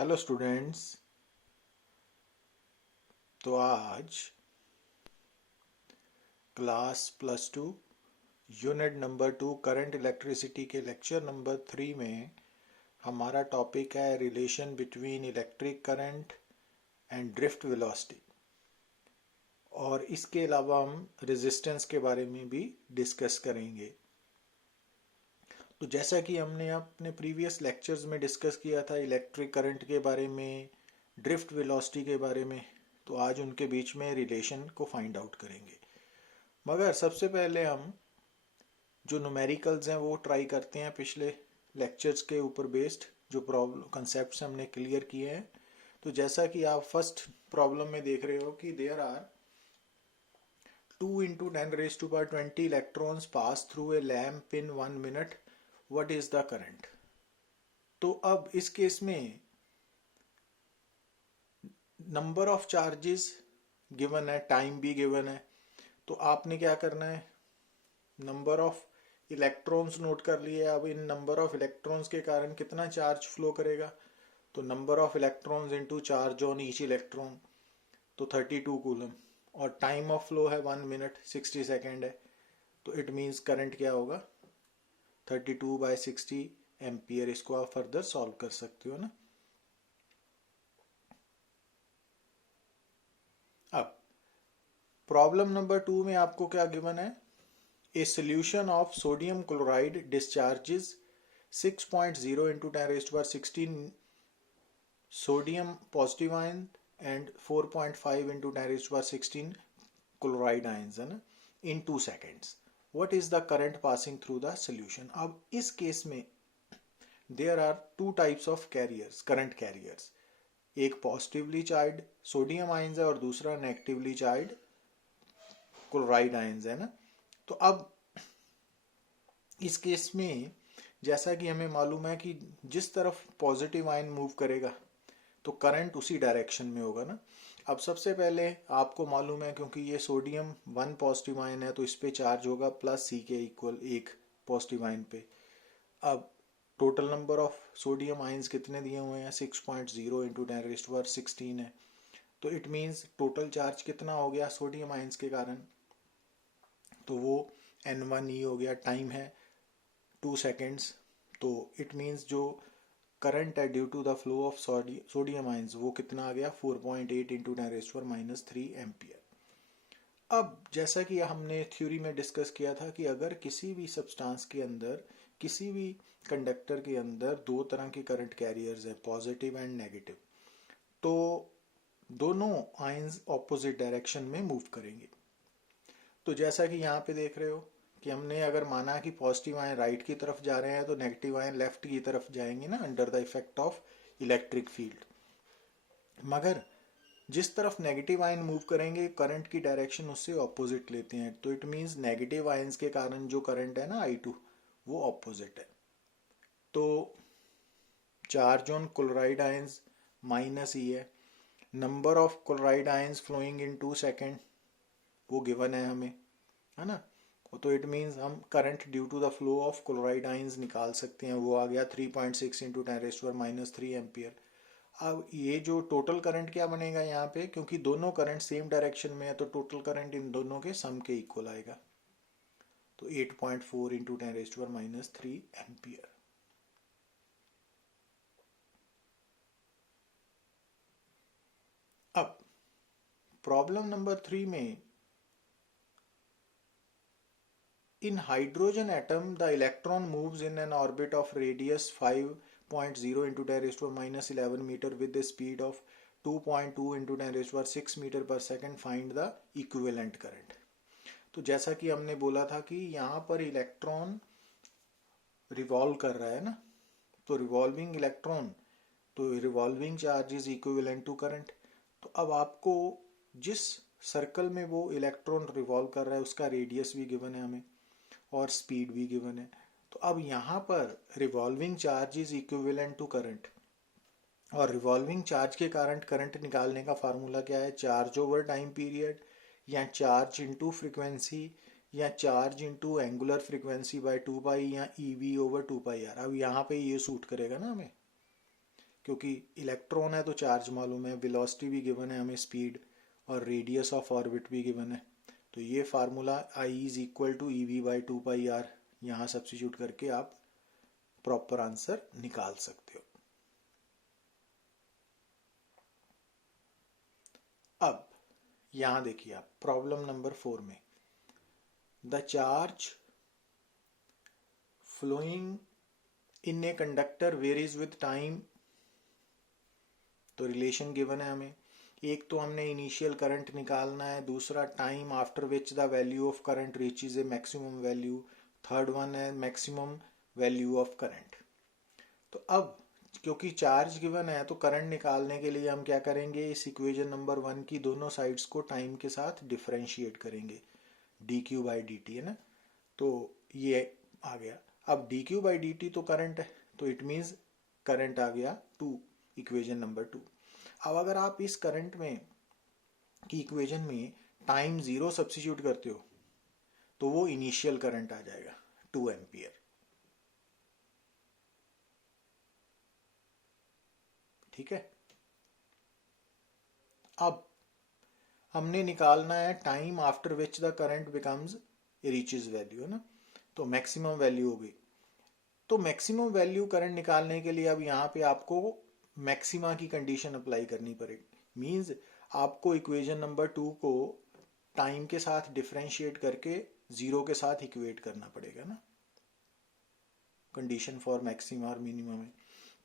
Hello students. तो आज class +2 unit number 2 current electricity के लेक्चर नंबर 3 में हमारा टॉपिक है relation between electric current and drift velocity. और इसके अलावा हम रेजिस्टेंस के बारे में भी डिस्कस करेंगे। तो जैसा कि हमने अपने प्रीवियस लेक्चर्स में डिस्कस किया था इलेक्ट्रिक करंट के बारे में, ड्रिफ्ट वेलोसिटी के बारे में, तो आज उनके बीच में रिलेशन को फाइंड आउट करेंगे। मगर सबसे पहले हम जो न्यूमेरिकल्स हैं वो ट्राई करते हैं पिछले लेक्चर्स के ऊपर बेस्ड, जो प्रॉब्लम कंसेप्ट्स हमने क्लियर किए हैं। तो जैसा कि आप फर्स्ट प्रॉब्लम में देख रहे हो कि there are 2 × 10⁻20 electrons pass through a lamp in 1 minute, what is the current. तो अब इस केस में नंबर ऑफ चार्जेस गिवन है, टाइम भी गिवन है। तो आपने क्या करना है, नंबर ऑफ इलेक्ट्रॉन्स नोट कर लिए। अब इन नंबर ऑफ इलेक्ट्रॉन्स के कारण कितना चार्ज फ्लो करेगा, तो number of electrons into charge on each electron, तो 32 कूलम। और टाइम ऑफ फ्लो है 1 मिनट 60 सेकेंड है। तो इट मीन्स करंट क्या होगा, 32/60 एम्पियर। इसको आप फर्दर सॉल्व कर सकते हो ना। अब प्रॉब्लम नंबर 2 में आपको क्या गिवन है, a solution of sodium chloride discharges 6.0 into 10⁻16 sodium positive ion and 4.5 into 10⁻16 chloride ions है ना, in 2 seconds. What is the current passing through the solution? अब इस केस में there are two types of carriers, current carriers. एक positively charge sodium ions है और दूसरा नेगेटिवली चार्ज क्लोराइड आयंस है ना। तो अब इस केस में जैसा कि हमें मालूम है कि जिस तरफ पॉजिटिव आयन मूव करेगा तो करंट उसी डायरेक्शन में होगा ना। अब सबसे पहले आपको मालूम है, क्योंकि ये सोडियम 1 पॉजिटिव आयन है तो इस पे चार्ज होगा +C के इक्वल 1 पॉजिटिव आयन पे। अब total number of sodium ions कितने दिए हुए हैं, 6.0 × 10⁻16 है। तो इट मीन्स टोटल चार्ज कितना हो गया सोडियम आयंस के कारण, तो वो N1e हो गया। टाइम है 2 सेकेंड्स। तो इट मीन्स जो करंट है due to the flow of sodium ions वो कितना आ गया, 4.8 × 10⁻³ एम्पियर। अब जैसा कि हमने थ्योरी में डिस्कस किया था कि अगर किसी भी सब्सटेंस के अंदर, किसी भी कंडक्टर के अंदर दो तरह के करंट कैरियर्स है, पॉजिटिव एंड नेगेटिव, तो दोनों आयंस ऑपोजिट डायरेक्शन में मूव करेंगे। तो जैसा कि यहाँ पे देख रहे हो कि हमने अगर माना कि पॉजिटिव आयन राइट की तरफ जा रहे हैं तो नेगेटिव आयन लेफ्ट की तरफ जाएंगे ना, under the effect of electric field. मगर जिस तरफ नेगेटिव आयन मूव करेंगे करंट की डायरेक्शन उससे ऑपोजिट लेते हैं। तो इट मीन्स नेगेटिव आयंस के कारण जो करंट है ना I2 वो ऑपोजिट है। तो charge on chloride ions -E है। Number of chloride ions flowing in 2 second वो गिवन है हमें, है ना। तो इट मीन्स हम current due to the flow of chloride ions निकाल सकते हैं, वो आ गया 3.6 × 10⁻³ एम्पियर। अब ये जो टोटल करंट क्या बनेगा यहाँ पे, क्योंकि दोनों करंट सेम डायरेक्शन में है तो टोटल करंट इन दोनों के सम के इक्वल आएगा। तो 8.4 × 10⁻³ एम्पियर। अब प्रॉब्लम नंबर 3 में in hydrogen atom the electron moves in an orbit of radius 5.0 × 10⁻11 meter with the speed of 2.2 × 10⁻6 meter per second. Find the equivalent current. तो जैसा कि हमने बोला था कि यहाँ पर इलेक्ट्रॉन रिवॉल्व कर रहा है ना, तो रिवॉल्विंग इलेक्ट्रॉन, तो revolving charge is equivalent to current. तो अब आपको जिस सर्कल में वो इलेक्ट्रॉन रिवॉल्व कर रहा है उसका रेडियस भी गिवन है हमें और स्पीड भी गिवन है। तो अब यहाँ पर revolving charge is equivalent to current, और रिवॉल्विंग चार्ज के कारण करंट निकालने का फार्मूला क्या है, चार्ज ओवर टाइम पीरियड, या चार्ज इनटू फ्रीक्वेंसी, या charge into angular frequency by 2 pi, या EV/2 पाई आर। अब यहाँ पे ये सूट करेगा ना हमें, क्योंकि इलेक्ट्रॉन है तो चार्ज मालूम है, वेलोसिटी भी गिवन है हमें, स्पीड और रेडियस ऑफ ऑर्बिट भी गिवन है। तो ये formula I is equal to E V by 2πr यहाँ सब्स्टिट्यूट करके आप प्रॉपर आंसर निकाल सकते हो। अब यहां देखिए आप प्रॉब्लम नंबर 4 में, the charge flowing in a conductor varies with time. तो रिलेशन गिवन है हमें, एक तो हमने इनिशियल करंट निकालना है, दूसरा time after which the value of current reaches A maximum value, third one है मैक्सिमम वैल्यू ऑफ करंट। तो अब क्योंकि चार्ज गिवन है तो करंट निकालने के लिए हम क्या करेंगे, इस इक्वेशन नंबर 1 की दोनों साइड्स को टाइम के साथ डिफरेंशिएट करेंगे, D Q by D T है ना। तो ये आ गया। अब D Q by D T तो करंट है, तो इट मीन्स करंट आ गया 2, इक्वेशन नंबर 2। अब अगर आप इस करंट में की इक्वेशन में टाइम 0 सब्स्टिट्यूट करते हो तो वो इनिशियल करंट आ जाएगा 2 एम्पियर। ठीक है। अब हमने निकालना है time after which the current becomes reaches value, है ना। तो मैक्सिमम वैल्यू हो गई। तो मैक्सिमम वैल्यू करंट निकालने के लिए अब यहाँ पे आपको मैक्सिमा की कंडीशन अप्लाई करनी पड़ेगी। मींस आपको इक्वेशन नंबर 2 को टाइम के साथ डिफरेंशिएट करके 0 के साथ इक्वेट करना पड़ेगा ना, कंडीशन फॉर मैक्सिमा और मिनिमम है।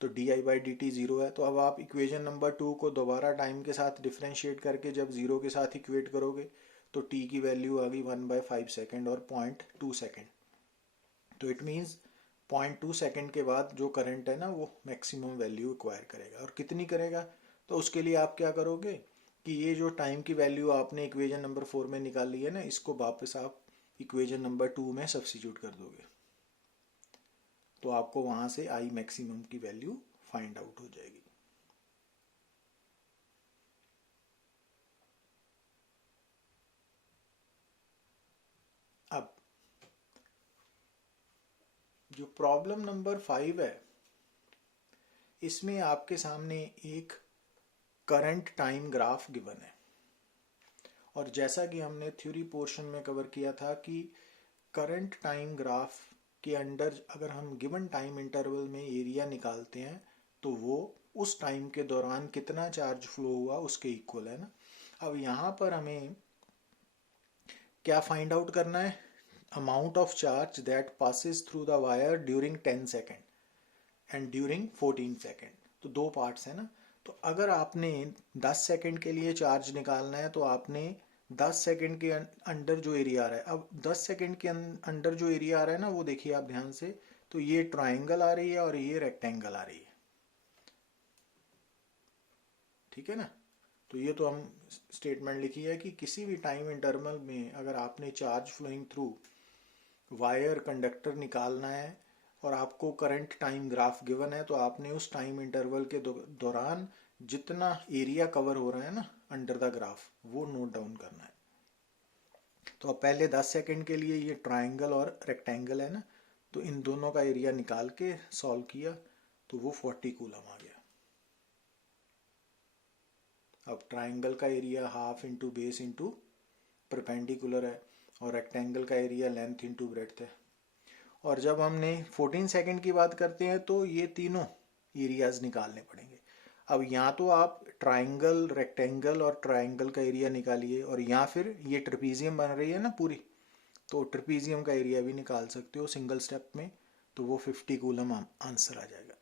तो D I by D T 0 है, तो अब आप इक्वेशन नंबर 2 को दोबारा टाइम के साथ डिफरेंशिएट करके जब 0 के साथ इक्वेट करोगे तो टी की वैल्यू आ गई 1/5 सेकेंड और 0.2 सेकेंड। तो इट मीन्स 0.2 सेकेंड के बाद जो करंट है ना वो मैक्सिमम वैल्यू एक्वायर करेगा। और कितनी करेगा, तो उसके लिए आप क्या करोगे कि ये जो टाइम की वैल्यू आपने इक्वेशन नंबर 4 में निकाली है ना, इसको वापस आप इक्वेशन नंबर 2 में सब्स्टिट्यूट कर दोगे, तो आपको वहां से आई मैक्सिमम की वैल्यू फाइंड आउट हो जाएगी। अब जो प्रॉब्लम नंबर 5 है, इसमें आपके सामने एक करंट टाइम ग्राफ गिवन है। और जैसा कि हमने थ्योरी पोर्शन में कवर किया था कि करंट टाइम ग्राफ के अंडर अगर हम गिवन टाइम इंटरवल में एरिया निकालते हैं तो वो उस टाइम के दौरान कितना चार्ज फ्लो हुआ उसके इक्वल है ना। अब यहाँ पर हमें क्या फाइंड आउट करना है, amount of charge that passes through the wire during 10 second and during 14 second. तो दो पार्ट्स है ना। तो अगर आपने 10 सेकेंड के लिए चार्ज निकालना है तो आपने 10 सेकेंड के अंडर जो एरिया आ रहा है, अब 10 सेकेंड के अंडर जो एरिया आ रहा है ना वो देखिए आप ध्यान से, तो ये ट्राइंगल आ रही है और ये रेक्टेंगल आ रही है, ठीक है ना। तो ये तो हम स्टेटमेंट लिखी है कि किसी भी टाइम इंटरवल में अगर आपने charge flowing through wire conductor निकालना है और आपको करंट टाइम ग्राफ गिवन है तो आपने उस टाइम इंटरवल के दौरान जितना एरिया कवर हो रहा है ना अंडर द ग्राफ वो नोट डाउन करना है। तो अब पहले 10 सेकेंड के लिए ये ट्राइंगल और रेक्टेंगल है ना, तो इन दोनों का एरिया निकाल के सॉल्व किया तो वो 40 कूलम आ गया। अब ट्राइंगल का area half into base into perpendicular है और रेक्टेंगल का एरिया लेंथ इंटू ब्रेड्थ है। और जब हमने 14 सेकेंड की बात करते हैं तो ये तीनों एरियाज निकालने पड़ेंगे। अब यहाँ तो आप ट्राइंगल, रेक्टेंगल और ट्राइंगल का एरिया निकालिए और यहाँ फिर ये ट्रेपीजियम बन रही है ना पूरी, तो ट्रेपीजियम का एरिया भी निकाल सकते हो सिंगल स्टेप में, तो वो 50 कूलम आंसर आ जाएगा।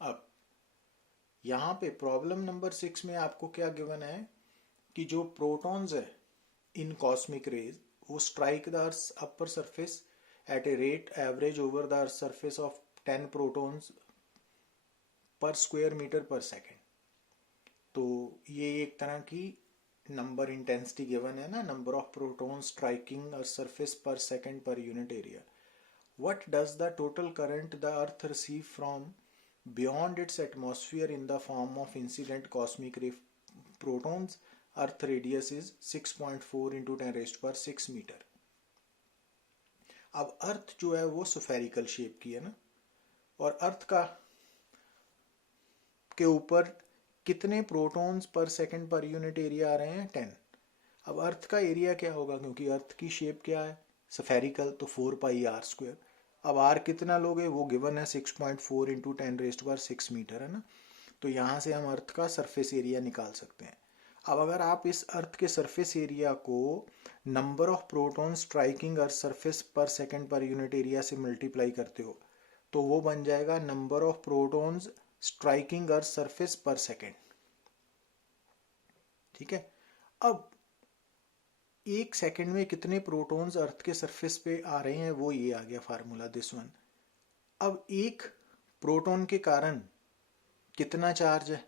अब यहाँ पे प्रॉब्लम नंबर 6 में आपको क्या गिवन है कि जो प्रोटॉन्स है इन कॉस्मिक रेज वो strike the upper surface at a rate average over the surface of 10 protons पर स्क्वायर मीटर पर सेकेंड। तो ये एक तरह की नंबर इंटेंसिटी गिवन है ना, number of proton striking a surface पर second per unit area. What does the total current the earth receive from beyond its atmosphere in the form of incident cosmic ray protons earth radius is 6.4 into 10⁻⁶ metre. अब earth जो है वो spherical shape की है ना, और अर्थ का के ऊपर कितने प्रोटॉन्स पर सेकंड पर यूनिट एरिया आ रहे हैं? 10। अब अर्थ का एरिया क्या होगा, क्योंकि अर्थ की शेप क्या है? स्फेरिकल, तो 4πr²। अब आर कितना लोगे, वो गिवन है 6.4 इंटू 10⁻⁶ मीटर है ना। तो यहाँ से हम अर्थ का सरफेस एरिया निकाल सकते हैं। अब अगर आप इस अर्थ के सरफेस एरिया को number of proton striking earth surface पर सेकंड पर यूनिट एरिया से मल्टीप्लाई करते हो, तो वो बन जाएगा number of protons striking earth surface पर सेकंड। ठीक है। अब एक सेकंड में कितने प्रोटॉन्स अर्थ के सरफेस पे आ रहे हैं, वो ये आ गया फार्मूला, दिस वन। अब एक प्रोटॉन के कारण कितना चार्ज है?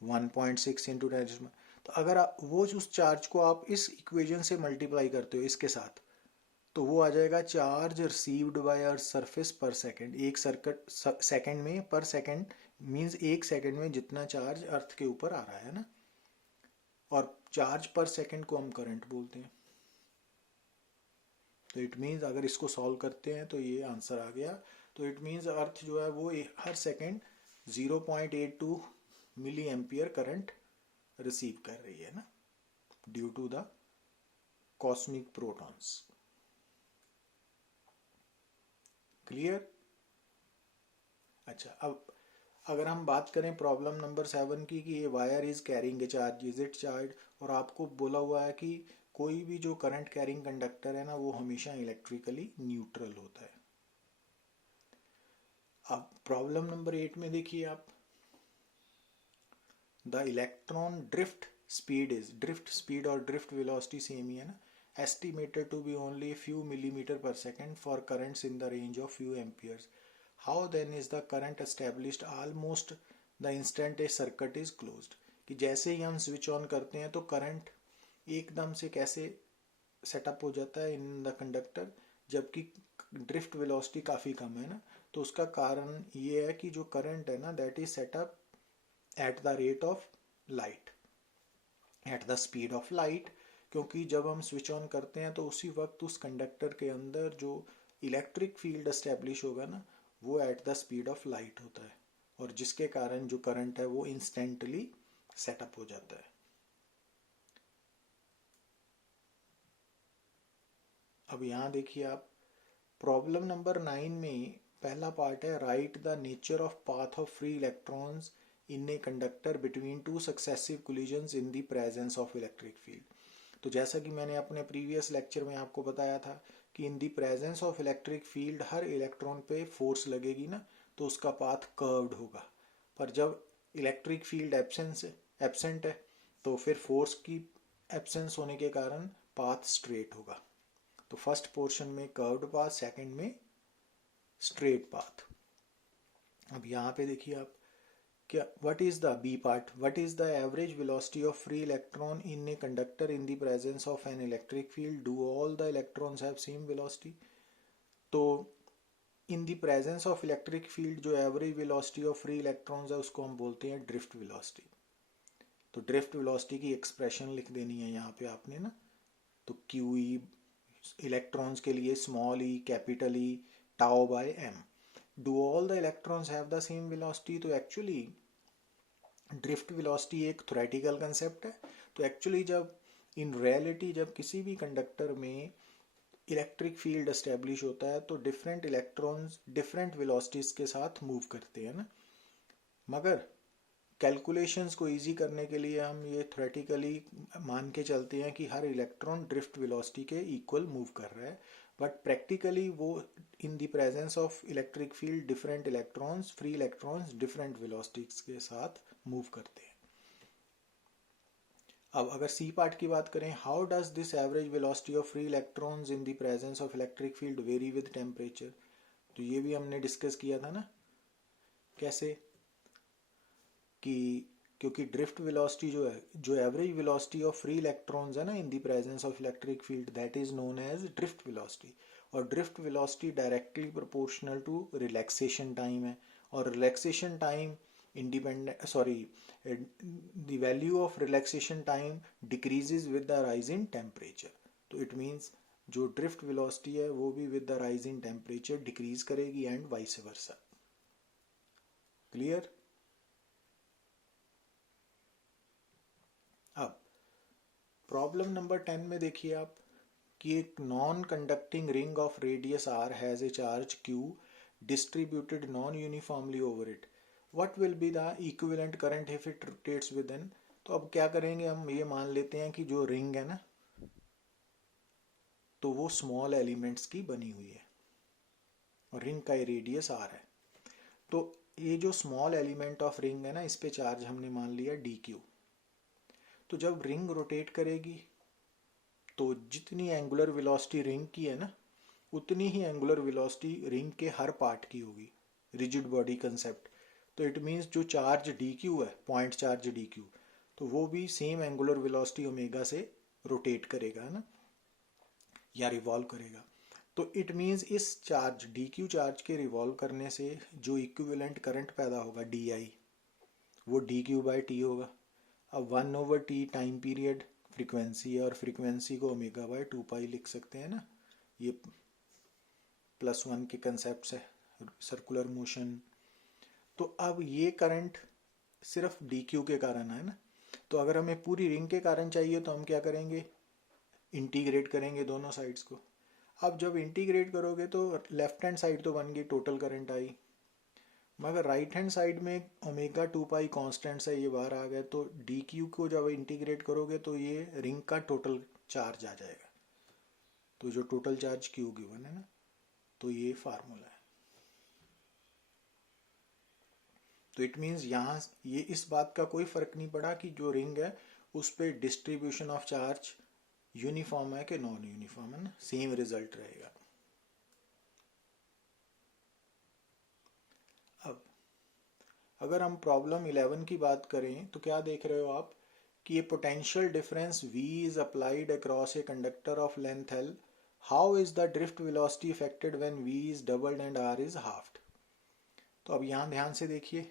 1.6 इंटू 10। तो अगर आप वो उस चार्ज को आप इस इक्वेशन से मल्टीप्लाई करते हो इसके साथ, तो वो आ जाएगा charge received by earth surface पर सेकंड। एक सर्किट सेकंड में, पर सेकंड मींस एक सेकंड में जितना चार्ज अर्थ के ऊपर आ रहा है ना, और चार्ज पर सेकंड को हम करंट बोलते हैं। तो इट मींस अगर इसको सॉल्व करते हैं तो ये आंसर आ गया। तो इट मींस अर्थ जो है वो हर second 0.82 milli ampere current receive कर रही है ना, due to the cosmic protons. Clear? अच्छा, अब अगर हम बात करें प्रॉब्लम नंबर 7 की, कि ये wire is carrying a charge, is it charge, और आपको बोला हुआ है कि कोई भी जो करंट कैरिंग कंडक्टर है ना, वो हमेशा इलेक्ट्रिकली न्यूट्रल होता है। अब प्रॉब्लम नंबर 8 में देखिए आप, the electron drift speed is, drift speed और ड्रिफ्ट वेलोसिटी सेम ही है ना, estimated to be only a few millimeter per second for currents in the range of few amperes. How then is the current established almost the instant a circuit is closed? कि जैसे ही हम switch on करते हैं तो current एकदम से कैसे setup हो जाता है इन द कंडक्टर, जबकि ड्रिफ्ट वेलोसिटी काफ़ी कम है ना। तो उसका कारण ये है कि जो करंट है ना, that is setup at the rate of light, at the speed of light. क्योंकि जब हम स्विच ऑन करते हैं तो उसी वक्त उस कंडक्टर के अंदर जो इलेक्ट्रिक फील्ड एस्टेब्लिश होगा ना, वो at the speed of light होता है, और जिसके कारण जो करंट है वो इंस्टेंटली सेटअप हो जाता है। अब यहाँ देखिए आप, प्रॉब्लम नंबर 9 में पहला पार्ट है, right the nature of path of free electrons in a conductor between two successive collisions in the presence of electric field. तो जैसा कि मैंने अपने प्रीवियस लेक्चर में आपको बताया था कि in the presence of electric field हर इलेक्ट्रॉन पे फोर्स लगेगी ना, तो उसका पाथ कर्व्ड होगा। पर जब इलेक्ट्रिक फील्ड एब्सेंट है तो फिर फोर्स की एब्सेंस होने के कारण पाथ स्ट्रेट होगा। तो फर्स्ट पोर्शन में कर्व्ड पाथ, सेकंड में स्ट्रेट पाथ। अब यहाँ पे देखिए आप, क्या what is the B part, what is the average velocity of free electron in a conductor in the presence of an electric field? Do all the electrons have same velocity? तो in the presence of electric field जो average velocity of free electrons है उसको हम बोलते हैं drift velocity। तो drift velocity की expression लिख देनी है यहाँ पे आपने ना, तो QE इलेक्ट्रॉन्स के लिए small e, capital E, tau by m। Do all the electrons have the same velocity? तो एक्चुअली ड्रिफ्ट वेलोसिटी एक थ्योरेटिकल कंसेप्ट है। तो एक्चुअली जब इन रियलिटी जब किसी भी कंडक्टर में इलेक्ट्रिक फील्ड एस्टेब्लिश होता है तो डिफरेंट इलेक्ट्रॉन्स डिफरेंट वेलोसिटीज के साथ मूव करते हैं ना, मगर कैलकुलेशंस को इजी करने के लिए हम ये थ्योरेटिकली मान के चलते हैं कि हर इलेक्ट्रॉन ड्रिफ्ट वेलोसिटी के इक्वल मूव कर रहा है, बट प्रैक्टिकली वो इन the presence of electric field different electrons, free electrons different velocities के साथ मूव करते हैं। अब अगर सी पार्ट की बात करें, how does this average velocity of free electrons in the presence of electric field very with temperature? तो ये भी हमने डिस्कस किया था ना, कैसे कि क्योंकि ड्रिफ्ट वेलोसिटी जो है, जो average velocity of free electrons है ना in the presence of electric field, that is known as drift velocity. और drift velocity directly proportional to relaxation time है, और relaxation time the value of relaxation time decreases with the rise in temperature. तो it means जो drift velocity है वो भी with the rise in temperature decrease करेगी and vice versa. Clear? अब problem number 10 में देखिए आप कि एक non conducting ring of radius r has a charge q distributed non-uniformly over it. What will be the equivalent current if it rotates within? तो अब क्या करेंगे, हम ये मान लेते हैं कि जो रिंग है ना तो वो स्मॉल एलिमेंट्स की बनी हुई है और रिंग का रेडियस r है. तो ये जो स्मॉल एलिमेंट ऑफ रिंग है ना इस पे चार्ज हमने मान लिया dq. तो जब रिंग रोटेट करेगी तो जितनी एंगुलर वेलोसिटी रिंग की है ना उतनी ही एंगुलर वेलोसिटी रिंग के हर पार्ट की होगी. Rigid body concept. तो इट मीन्स जो चार्ज dq है, पॉइंट चार्ज dq, तो वो भी सेम एंगुलर वेलोसिटी ओमेगा से रोटेट करेगा है ना या रिवॉल्व करेगा. तो इट मीन्स इस चार्ज dq चार्ज के रिवॉल्व करने से जो इक्विवेलेंट करंट पैदा होगा di वो dq बाई टी होगा. अब 1/t टाइम पीरियड फ्रीक्वेंसी है और फ्रीक्वेंसी को ओमेगा बाई 2 पाई लिख सकते हैं ना. ये +1 के कंसेप्ट है सर्कुलर मोशन. तो अब ये करंट सिर्फ dq के कारण है ना. तो अगर हमें पूरी रिंग के कारण चाहिए तो हम क्या करेंगे, इंटीग्रेट करेंगे दोनों साइड्स को. अब जब इंटीग्रेट करोगे तो लेफ्ट हैंड साइड तो बन गई टोटल करंट आई, मगर राइट हैंड साइड में ओमेगा 2 पाई कॉन्स्टेंट्स है ये बाहर आ गए. तो dq को जब इंटीग्रेट करोगे तो ये रिंग का टोटल चार्ज आ जाएगा. तो जो टोटल चार्ज q गिवन है ना तो ये फार्मूला है. तो इट मीन्स यहाँ ये इस बात का कोई फर्क नहीं पड़ा कि जो रिंग है उस पर डिस्ट्रीब्यूशन ऑफ चार्ज यूनिफॉर्म है कि नॉन यूनिफॉर्म है ना, सेम रिजल्ट रहेगा. अब अगर हम प्रॉब्लम 11 की बात करें तो क्या देख रहे हो आप कि ये potential difference v is applied across a conductor of length l. How is the drift velocity affected when v is doubled and r is halved. तो अब यहाँ ध्यान से देखिए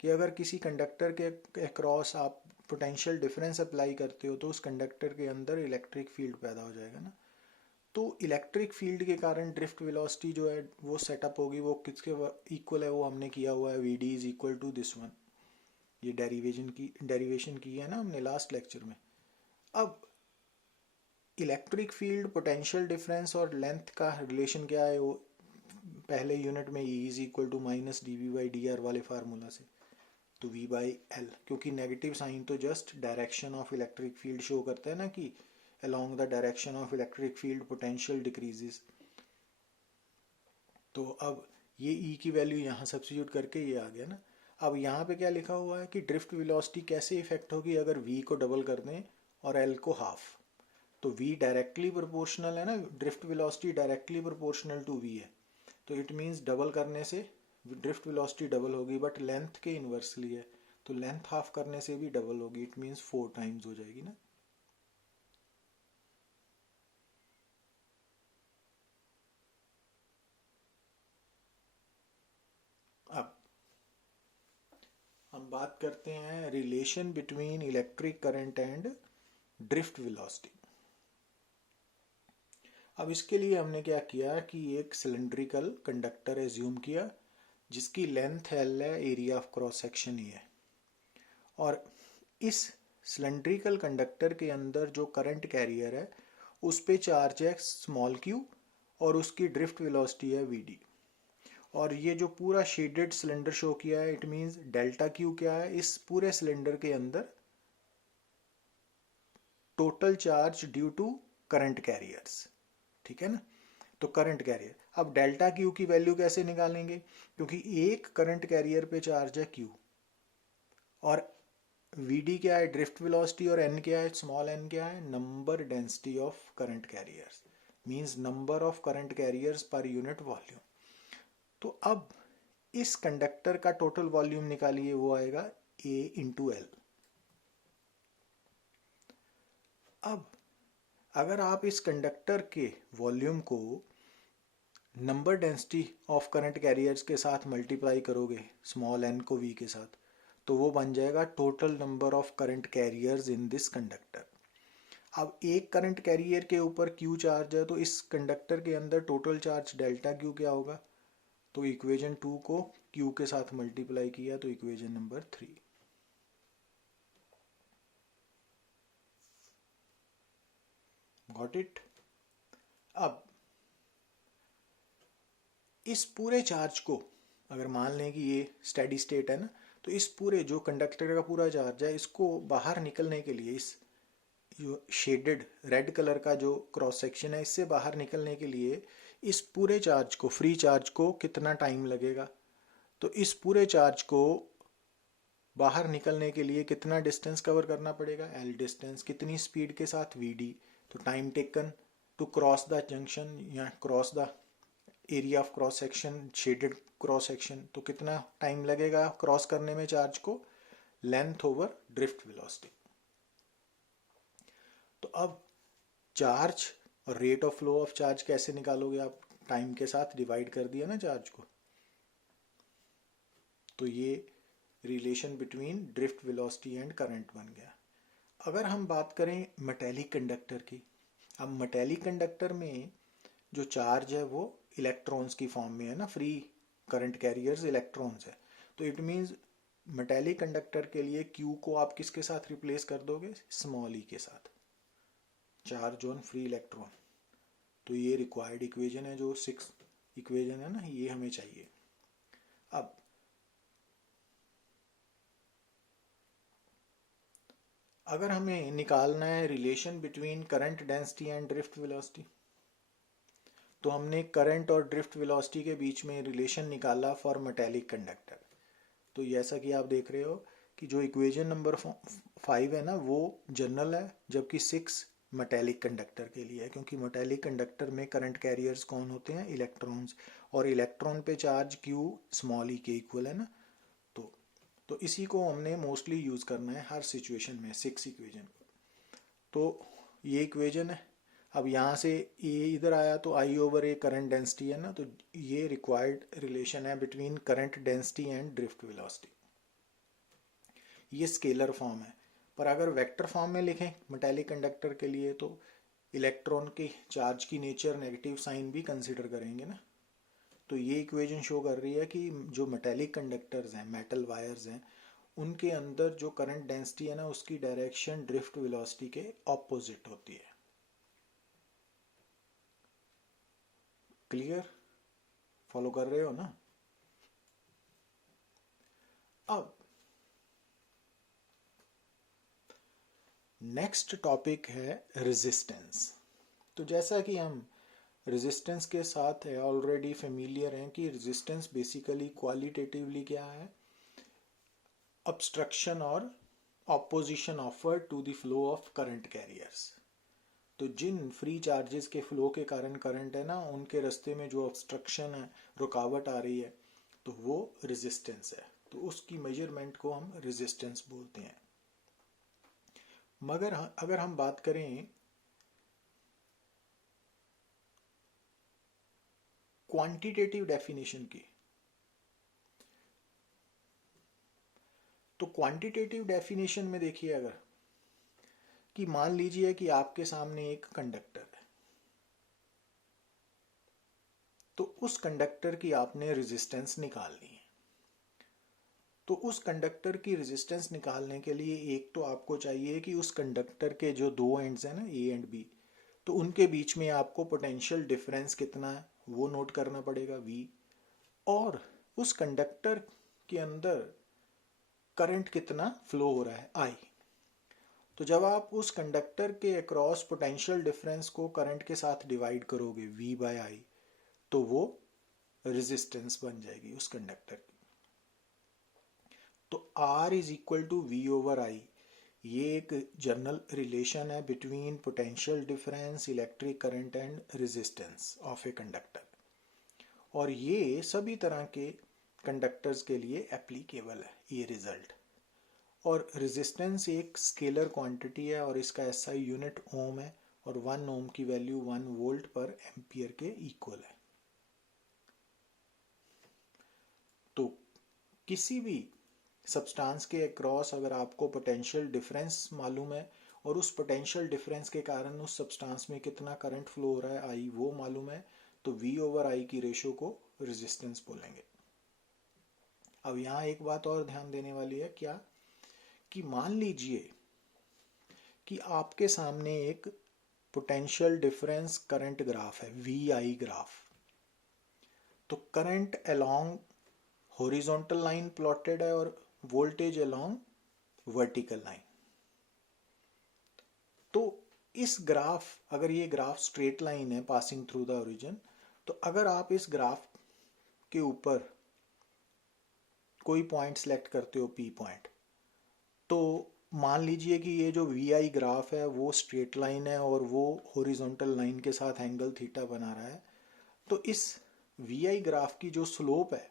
कि अगर किसी कंडक्टर के अक्रॉस आप पोटेंशियल डिफरेंस अप्लाई करते हो तो उस कंडक्टर के अंदर इलेक्ट्रिक फील्ड पैदा हो जाएगा ना. तो इलेक्ट्रिक फील्ड के कारण ड्रिफ्ट वेलोसिटी जो है वो सेटअप होगी, वो किसके इक्वल है, वो हमने किया हुआ है V D is equal to this one. ये डेरिवेशन की है ना हमने लास्ट लेक्चर में. अब इलेक्ट्रिक फील्ड, पोटेंशियल डिफरेंस और लेंथ का रिलेशन क्या है, वो पहले यूनिट में E is equal to minus dv/dr वाले फार्मूला से. तो v/l, क्योंकि नेगेटिव साइन तो just direction of electric field show करता है ना कि along the direction of electric field potential decreases. तो अब ये E की वैल्यू यहाँ सब्स्टिट्यूट करके ये आ गया ना. अब यहाँ पे क्या लिखा हुआ है कि ड्रिफ्ट वेलोसिटी कैसे इफेक्ट होगी अगर v को डबल कर दें और l को हाफ. तो v डायरेक्टली प्रोपोर्शनल है ना, drift velocity directly proportional to v है. तो इट मीन्स डबल करने से ड्रिफ्ट वेलोसिटी डबल होगी, बट लेंथ के इन्वर्सली है तो लेंथ हाफ करने से भी डबल होगी. इट मीन्स 4 टाइम्स हो जाएगी ना. अब हम बात करते हैं relation between electric current and drift velocity. अब इसके लिए हमने क्या किया कि एक सिलेंड्रिकल कंडक्टर एज्यूम किया जिसकी लेंथ L है, area of cross section E है, और इस सिलेंड्रिकल कंडक्टर के अंदर जो करंट कैरियर है उस पे चार्ज है स्मॉल q और उसकी ड्रिफ्ट वेलोसिटी है vd. और ये जो पूरा शेडेड सिलेंडर शो किया है इट मींस डेल्टा क्यू क्या है, इस पूरे सिलेंडर के अंदर total charge due to current carriers. ठीक है ना. तो करंट कैरियर, अब डेल्टा क्यू की वैल्यू कैसे निकालेंगे, क्योंकि एक करंट कैरियर पे चार्ज है क्यू और vd क्या है, ड्रिफ्ट वेलोसिटी, और n क्या है, स्मॉल n क्या है, number density of current carriers, means number of current carriers per unit volume. तो अब इस कंडक्टर का टोटल वॉल्यूम निकालिए, वो आएगा A इंटू एल. अब अगर आप इस कंडक्टर के वॉल्यूम को number density of current carriers के साथ मल्टीप्लाई करोगे स्मॉल n को v के साथ, तो वो बन जाएगा total number of current carriers in this conductor. अब एक करंट कैरियर के ऊपर q चार्ज है, तो इस कंडक्टर के अंदर टोटल चार्ज डेल्टा q क्या होगा? तो इक्वेशन 2 को q के साथ मल्टीप्लाई किया तो इक्वेशन नंबर 3। Got it? अब इस पूरे चार्ज को अगर मान लें कि ये स्टेडी स्टेट है ना, तो इस पूरे जो कंडक्टर का पूरा चार्ज है, इसको बाहर निकलने के लिए, इस जो शेडेड रेड कलर का जो क्रॉस सेक्शन है, इससे बाहर निकलने के लिए इस पूरे चार्ज को, फ्री चार्ज को कितना टाइम लगेगा? तो इस पूरे चार्ज को बाहर निकलने के लिए कितना डिस्टेंस कवर करना पड़ेगा? L distance. कितनी स्पीड के साथ? V D. तो time taken to cross the junction या cross the area of cross section, shaded cross section, तो कितना टाइम लगेगा क्रॉस करने में चार्ज को? Length over drift velocity. तो अब चार्ज और rate of flow of charge कैसे निकालोगे आप? टाइम के साथ डिवाइड कर दिया ना चार्ज को, तो ये relation between drift velocity and current बन गया। अगर हम बात करें मेटेलिक कंडक्टर की, अब मेटेलिक कंडक्टर में जो चार्ज है वो इलेक्ट्रॉन्स की फॉर्म में है ना, फ्री करंट कैरियर्स इलेक्ट्रॉन्स है। तो इट मीन्स मेटेलिक कंडक्टर के लिए Q को आप किसके साथ रिप्लेस कर दोगे? स्मॉल e के साथ, चार्ज ऑन फ्री इलेक्ट्रॉन। तो ये रिक्वायर्ड इक्वेशन है, जो 6 इक्वेशन है ना, ये हमें चाहिए। अब अगर हमें निकालना है relation between current density and drift velocity, तो हमने करंट और ड्रिफ्ट वेलोसिटी के बीच में रिलेशन निकाला फॉर मेटेलिक कंडक्टर। तो जैसा कि आप देख रहे हो कि जो इक्वेशन नंबर 5 है ना, वो जनरल है, जबकि 6 मेटेलिक कंडक्टर के लिए है, क्योंकि मेटेलिक कंडक्टर में करंट कैरियर्स कौन होते हैं? इलेक्ट्रॉन्स। और इलेक्ट्रॉन पे चार्ज Q स्मॉल e के इक्वल है ना। तो इसी को हमने मोस्टली यूज़ करना है हर सिचुएशन में, 6 इक्वेशन। तो ये इक्वेशन है। अब यहाँ से ये इधर आया तो I over A current density है ना, तो ये रिक्वायर्ड रिलेशन है between current density and drift velocity. ये स्केलर फॉर्म है, पर अगर वेक्टर फॉर्म में लिखें मेटेलिक कंडक्टर के लिए, तो इलेक्ट्रॉन के चार्ज की नेचर नेगेटिव साइन भी कंसिडर करेंगे ना। तो ये इक्वेशन शो कर रही है कि जो मेटेलिक कंडक्टर्स हैं, मेटल वायर्स हैं, उनके अंदर जो करंट डेंसिटी है ना, उसकी डायरेक्शन ड्रिफ्ट वेलोसिटी के ऑपोजिट होती है। क्लियर? फॉलो कर रहे हो ना? अब नेक्स्ट टॉपिक है रेजिस्टेंस। तो जैसा कि हम रेजिस्टेंस के साथ है ऑलरेडी फेमिलियर हैं कि रेजिस्टेंस बेसिकली क्वालिटेटिवली क्या है? ऑब्स्ट्रक्शन और opposition offered to the flow of current carriers. तो जिन फ्री चार्जेस के फ्लो के कारण करंट है ना, उनके रास्ते में जो ऑब्स्ट्रक्शन है, रुकावट आ रही है, तो वो रेजिस्टेंस है। तो उसकी मेजरमेंट को हम रेजिस्टेंस बोलते हैं। मगर अगर हम बात करें क्वांटिटेटिव डेफिनेशन की, तो क्वांटिटेटिव डेफिनेशन में देखिए, अगर कि मान लीजिए कि आपके सामने एक कंडक्टर है, तो उस कंडक्टर की आपने रेजिस्टेंस निकालनी है। तो उस कंडक्टर की रेजिस्टेंस निकालने के लिए एक तो आपको चाहिए कि उस कंडक्टर के जो दो एंड्स हैं ना, ए एंड बी, तो उनके बीच में आपको पोटेंशियल डिफरेंस कितना है वो नोट करना पड़ेगा, V। और उस कंडक्टर के अंदर करंट कितना फ्लो हो रहा है, I। तो जब आप उस कंडक्टर के अक्रॉस पोटेंशियल डिफरेंस को करंट के साथ डिवाइड करोगे, V/I, तो वो रेजिस्टेंस बन जाएगी उस कंडक्टर की। तो R is equal to V/I, ये एक जनरल रिलेशन है between potential difference, electric current and resistance of a conductor. और ये सभी तरह के कंडक्टर्स के लिए एप्लीकेबल है ये रिजल्ट। और रेजिस्टेंस एक स्केलर क्वांटिटी है और इसका SI यूनिट ओम है, और 1 ओम की वैल्यू 1 वोल्ट पर एम्पियर के इक्वल है। किसी भी सब्सटेंस के अक्रॉस अगर आपको पोटेंशियल डिफरेंस मालूम है और उस पोटेंशियल डिफरेंस के कारण उस सब्सटेंस में कितना करंट फ्लो हो रहा है आई वो मालूम है, तो V ओवर आई की रेशो को रेजिस्टेंस बोलेंगे। अब यहाँ एक बात और ध्यान देने वाली है, क्या कि मान लीजिए कि आपके सामने एक पोटेंशियल डिफरेंस करंट ग्राफ है, VI ग्राफ। तो current along horizontal line plotted है और वोल्टेज अलोंग वर्टिकल लाइन। तो इस ग्राफ, अगर ये ग्राफ स्ट्रेट लाइन है पासिंग थ्रू द ओरिजिन, तो अगर आप इस ग्राफ के ऊपर कोई पॉइंट सेलेक्ट करते हो P पॉइंट, तो मान लीजिए कि ये जो VI ग्राफ है वो स्ट्रेट लाइन है और वो हॉरिजॉन्टल लाइन के साथ एंगल थीटा बना रहा है। तो इस VI ग्राफ की जो स्लोप है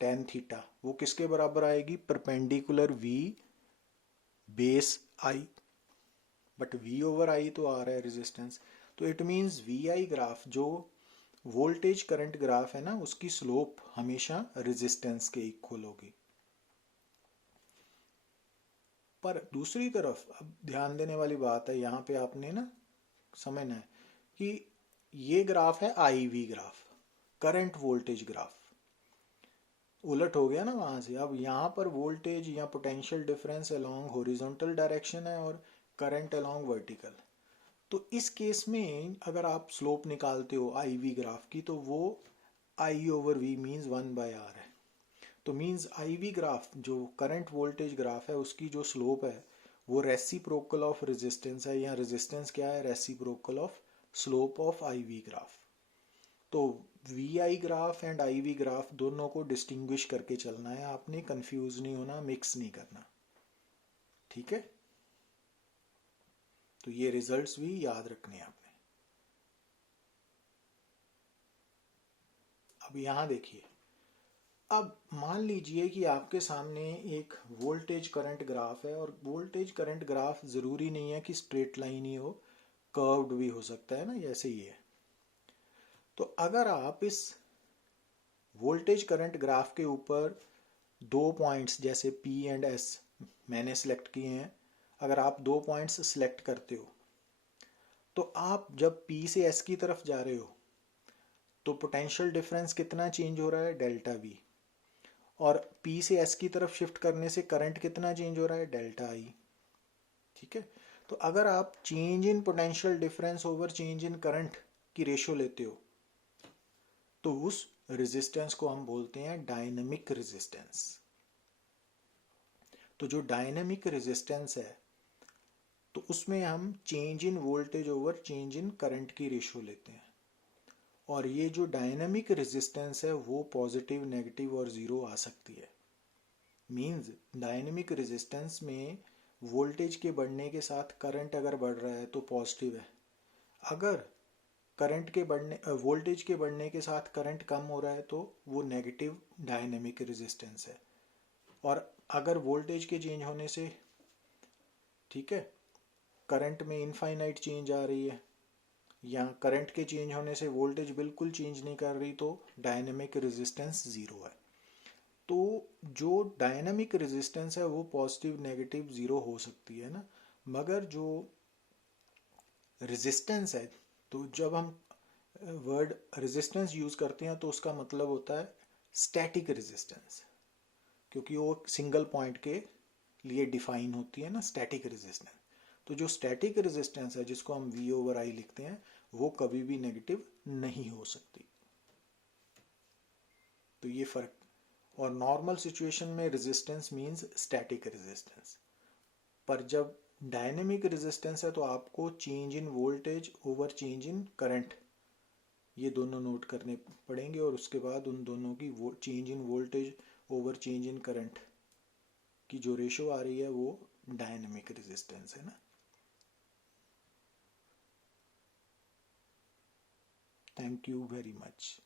टेन थीटा वो किसके बराबर आएगी? Perpendicular V base I, but V over I तो आ रहा है रेजिस्टेंस। तो इट मीन्स VI ग्राफ जो वोल्टेज करंट ग्राफ है ना, उसकी स्लोप हमेशा रेजिस्टेंस के इक्वल होगी। पर दूसरी तरफ अब ध्यान देने वाली बात है, यहाँ पे आपने ना समझना है कि ये ग्राफ है IV graph, current voltage graph, उलट हो गया ना वहां से। अब यहाँ पर वोल्टेज या potential difference along horizontal direction है और करंट अलोंग वर्टिकल। तो इस केस में अगर आप स्लोप निकालते हो IV ग्राफ की, तो वो I over V means 1/R है। तो मीन्स IV ग्राफ जो करंट वोल्टेज ग्राफ है उसकी जो स्लोप है वो रेसिप्रोकल ऑफ रेजिस्टेंस है, या रेजिस्टेंस क्या है? Reciprocal of slope of IV graph. तो VI graph and IV graph दोनों को डिस्टिंग्विश करके चलना है आपने, कंफ्यूज नहीं होना, मिक्स नहीं करना, ठीक है? तो ये रिजल्ट्स भी याद रखने हैं आपने। अब यहां देखिए, अब मान लीजिए कि आपके सामने एक वोल्टेज करंट ग्राफ है, और वोल्टेज करंट ग्राफ जरूरी नहीं है कि स्ट्रेट लाइन ही हो, कर्व्ड भी हो सकता है ना, जैसे ये है। तो अगर आप इस वोल्टेज करंट ग्राफ के ऊपर दो पॉइंट्स जैसे P एंड S मैंने सिलेक्ट किए हैं, अगर आप दो पॉइंट्स सिलेक्ट करते हो, तो आप जब P से S की तरफ जा रहे हो तो पोटेंशियल डिफरेंस कितना चेंज हो रहा है? Delta V। और P से S की तरफ शिफ्ट करने से करंट कितना चेंज हो रहा है? Delta I। ठीक है? तो अगर आप change in potential difference over change in current की रेशो लेते हो, तो उस रेजिस्टेंस को हम बोलते हैं डायनेमिक रेजिस्टेंस। तो जो डायनेमिक रेजिस्टेंस है, तो उसमें हम change in voltage over change in current की रेशो लेते हैं। और ये जो डायनेमिक रेजिस्टेंस है वो पॉजिटिव, नेगेटिव और जीरो आ सकती है। मींस डायनेमिक रेजिस्टेंस में वोल्टेज के बढ़ने के साथ करंट अगर बढ़ रहा है तो पॉजिटिव है, अगर करंट के बढ़ने वोल्टेज के बढ़ने के साथ करंट कम हो रहा है तो वो नेगेटिव डायनेमिक रेजिस्टेंस है। और अगर वोल्टेज के चेंज होने से, ठीक है, करंट में इनफाइनाइट चेंज आ रही है, या करंट के चेंज होने से वोल्टेज बिल्कुल चेंज नहीं कर रही, तो डायनेमिक रेजिस्टेंस जीरो है। तो जो डायनेमिक रेजिस्टेंस है वो पॉजिटिव, नेगेटिव, जीरो हो सकती है ना, मगर जो रेजिस्टेंस है, तो जब हम वर्ड रेजिस्टेंस यूज करते हैं तो उसका मतलब होता है स्टैटिक रेजिस्टेंस, क्योंकि वो सिंगल पॉइंट के लिए डिफाइन होती है ना स्टैटिक रेजिस्टेंस। तो जो स्टैटिक रेजिस्टेंस है जिसको हम V ओवर I लिखते हैं, वो कभी भी नेगेटिव नहीं हो सकती। तो ये फर्क। और नॉर्मल सिचुएशन में रेजिस्टेंस मींस स्टैटिक रेजिस्टेंस, पर जब डायनेमिक रेजिस्टेंस है तो आपको change in voltage over change in current, ये दोनों नोट करने पड़ेंगे, और उसके बाद उन दोनों की change in voltage over change in current की जो रेशो आ रही है वो डायनेमिक रेजिस्टेंस है ना। Thank you very much.